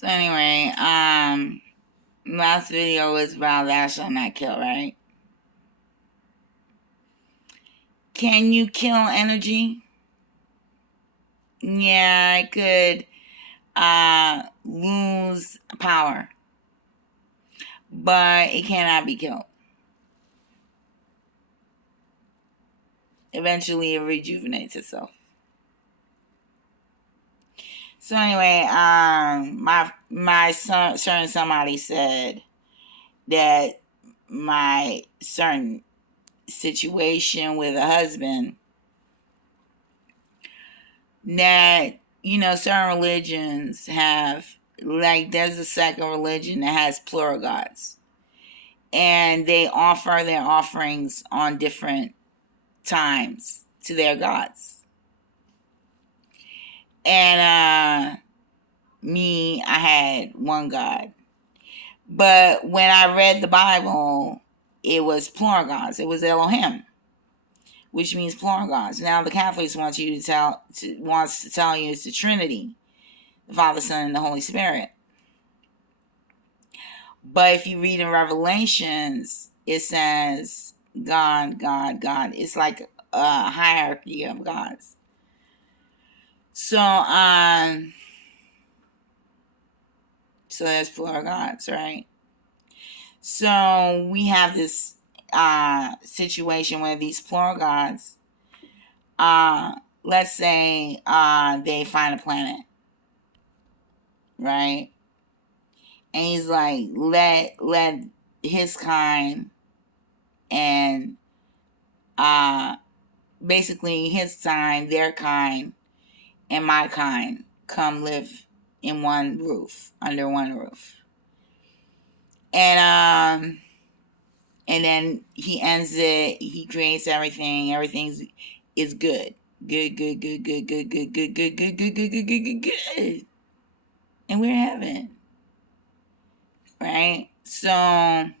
So anyway, last video was about thou shalt not kill, right? Can you kill energy? Yeah, it could lose power, but it cannot be killed. Eventually, it rejuvenates itself. So anyway, my certain somebody said that my certain situation with a husband, that certain religions have, like, there's a second religion that has plural gods, and they offer their offerings on different times to their gods. And me, I had one God. But when I read the Bible, it was plural gods. It was Elohim, which means plural gods. Now the Catholics wants to tell you it's the Trinity, the Father, Son, and the Holy Spirit. But if you read in Revelations, it says God, God, God. It's like a hierarchy of gods. So there's plural gods, right? So we have this situation where these plural gods, let's say they find a planet, right? And he's like, let his kind and basically his kind, their kind, and my kind come live in one roof, under one roof. And then he ends it, he creates everything, is good. Good. And we're heaven. Right? So, and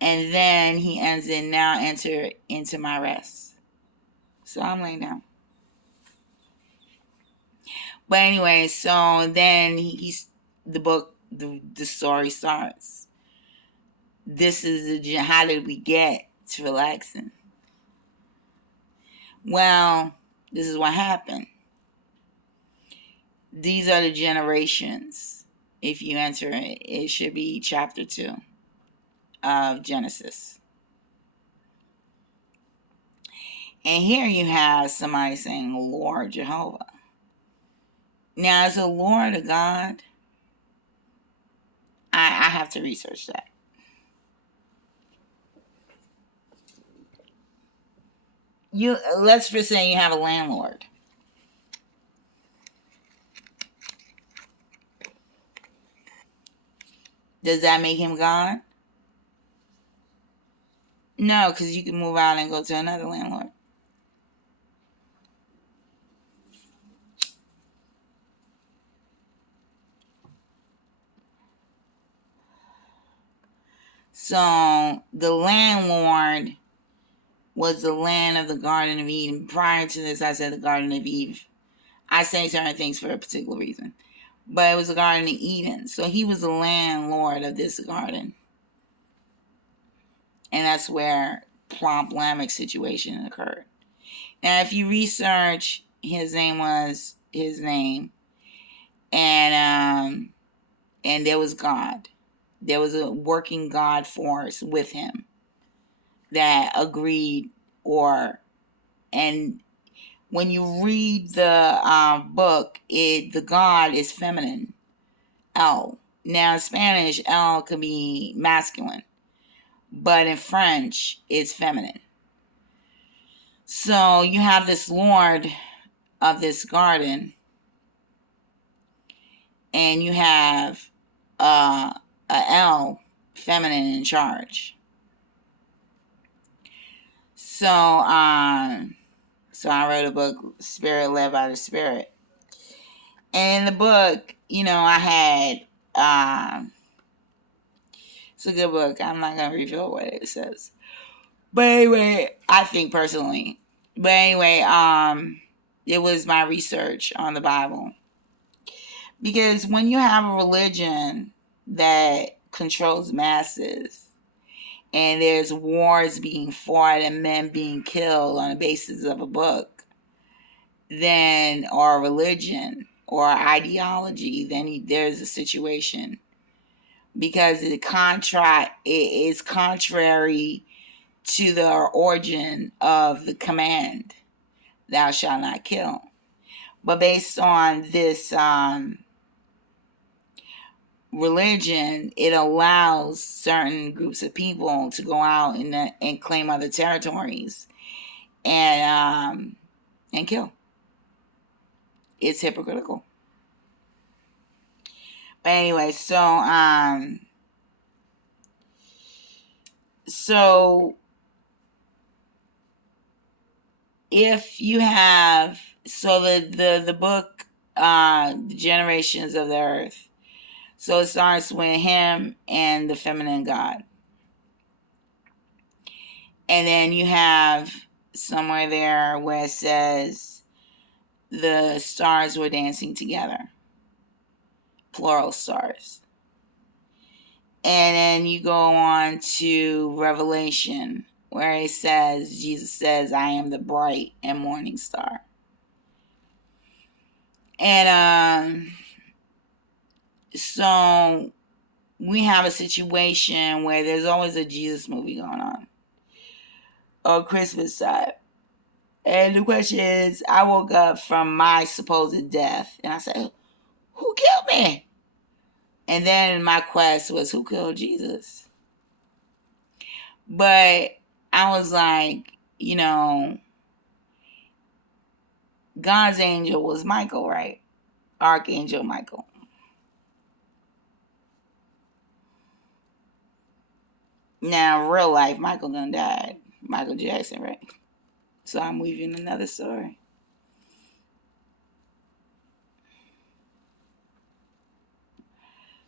then he ends it, now enter into my rest. So I'm laying down. But anyway, so then the story starts. This is how did we get to relaxing? Well, this is what happened. These are the generations. If you enter it, it should be chapter 2 of Genesis. And here you have somebody saying, Lord Jehovah. Now, is the Lord a God? I have to research that. Let's just say you have a landlord. Does that make him God? No, because you can move out and go to another landlord. So the landlord was the land of the Garden of Eden. Prior to this, I said the Garden of Eve. I say certain things for a particular reason. But it was the Garden of Eden. So he was the landlord of this garden. And that's where Plump Lamech situation occurred. Now, if you research, his name was his name. And there was God. There was a working God force with him that agreed, and when you read the book, the God is feminine, El. Now in Spanish, El can be masculine, but in French, it's feminine. So you have this Lord of this garden, and you have a El, feminine, in charge. So I wrote a book, Spirit Led by the Spirit. And in the book, I had, it's a good book. I'm not going to reveal what it says. But anyway, I think personally. But anyway, it was my research on the Bible. Because when you have a religion that controls masses, and there's wars being fought and men being killed on the basis of a book, then, or religion or ideology, then there's a situation, because it is contrary to the origin of the command, thou shalt not kill. But based on this religion, it allows certain groups of people to go out and claim other territories and kill. It's hypocritical. But anyway, so if you have, so the book, The Generations of the Earth, so it starts with him and the feminine god. And then you have somewhere there where it says the stars were dancing together. Plural stars. And then you go on to Revelation, where it says, Jesus says, I am the bright and morning star. And so we have a situation where there's always a Jesus movie going on Christmas side. And the question is, I woke up from my supposed death and I said, who killed me? And then my quest was, who killed Jesus? But I was like, God's angel was Michael, right? Archangel Michael. Now, real life, Michael done died. Michael Jackson, right? So I'm weaving another story.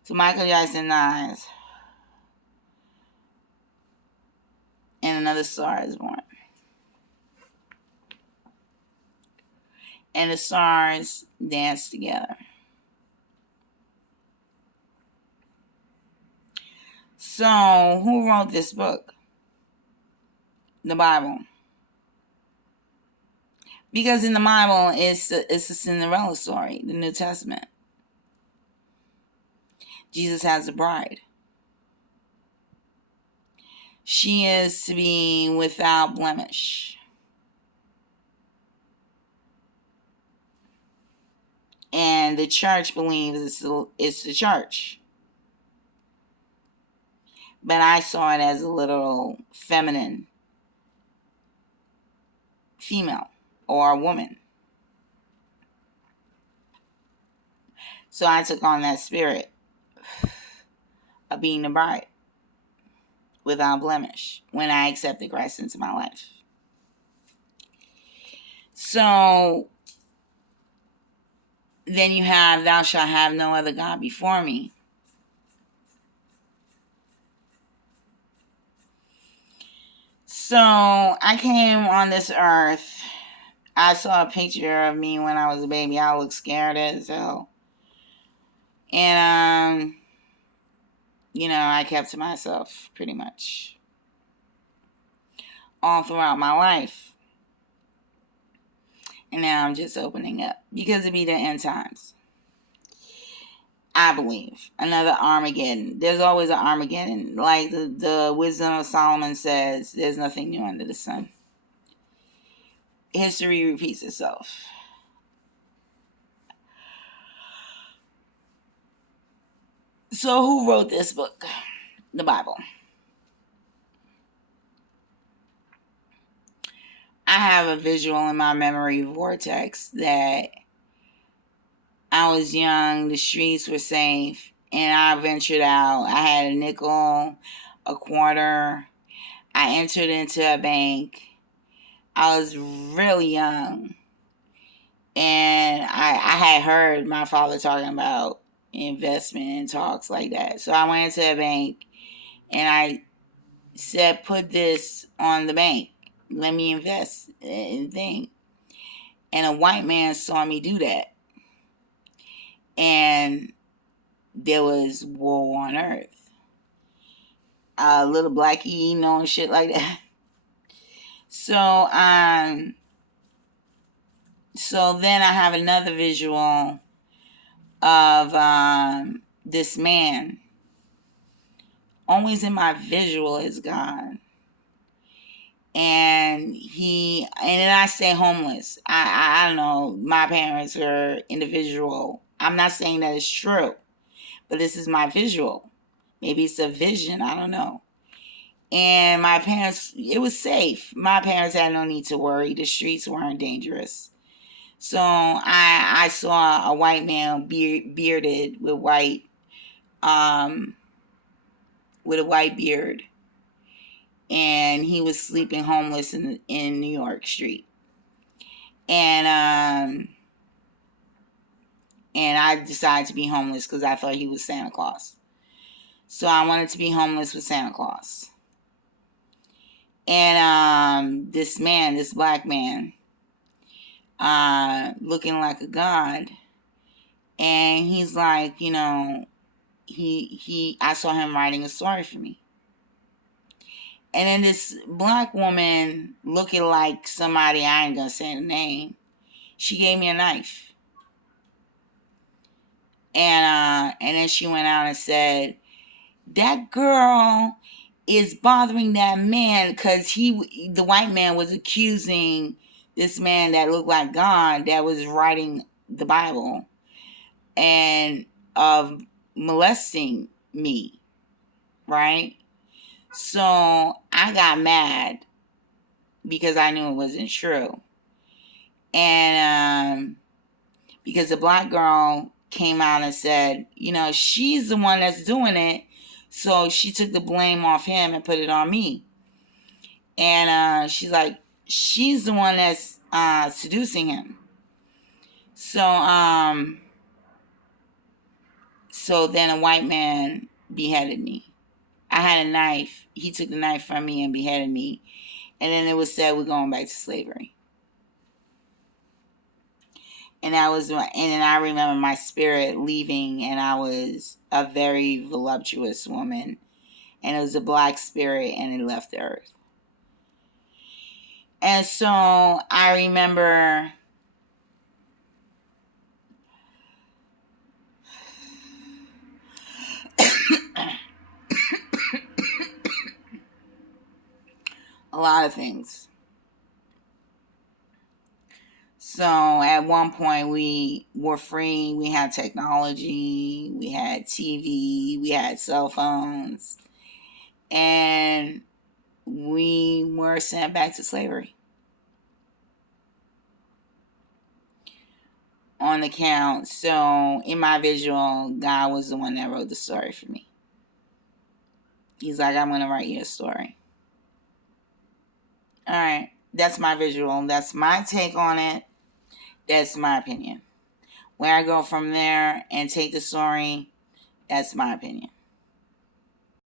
So Michael Jackson dies, and another star is born. And the stars dance together. So, who wrote this book? The Bible. Because in the Bible, it's a Cinderella story, the New Testament. Jesus has a bride. She is to be without blemish. And the church believes it's the church. But I saw it as a literal feminine female or a woman. So I took on that spirit of being the bride without blemish when I accepted Christ into my life. So then you have, thou shalt have no other God before me. So I came on this earth. I saw a picture of me when I was a baby. I looked scared as hell. And, I kept to myself pretty much all throughout my life. And now I'm just opening up because it be the end times. I believe. Another Armageddon. There's always an Armageddon. Like the Wisdom of Solomon says, there's nothing new under the sun. History repeats itself. So who wrote this book? The Bible. I have a visual in my memory vortex that I was young, the streets were safe, and I ventured out. I had a nickel, a quarter. I entered into a bank. I was really young. And I had heard my father talking about investment and talks like that. So I went into a bank and I said, put this on the bank. Let me invest in thing. And a white man saw me do that. and there was war on Earth. Little Blackie, and shit like that. So then I have another visual of this man. Always in my visual is God. And then I say homeless. I don't know. My parents are individual. I'm not saying that it's true, but this is my visual. Maybe it's a vision. I don't know. And my parents, it was safe. My parents had no need to worry. The streets weren't dangerous. So I saw a white man bearded with with a white beard, and he was sleeping homeless in New York Street. And I decided to be homeless because I thought he was Santa Claus. So I wanted to be homeless with Santa Claus. And this black man, looking like a god, and he's like, I saw him writing a story for me. And then this black woman, looking like somebody, I ain't gonna say the name, she gave me a knife. And then she went out and said, that girl is bothering that man because the white man was accusing this man that looked like God that was writing the Bible and of molesting me, right? So I got mad because I knew it wasn't true. And because the black girl came out and said, she's the one that's doing it. So she took the blame off him and put it on me. And she's like, she's the one that's seducing him. So then a white man beheaded me. I had a knife. He took the knife from me and beheaded me. And then it was said we're going back to slavery. And then I remember my spirit leaving, and I was a very voluptuous woman. And it was a black spirit, and it left the earth. And so I remember a lot of things. So at one point we were free. We had technology. We had TV. We had cell phones. And we were sent back to slavery. On the count. So in my visual, God was the one that wrote the story for me. He's like, I'm going to write you a story. All right. That's my visual. That's my take on it. That's my opinion. Where I go from there and take the story, that's my opinion.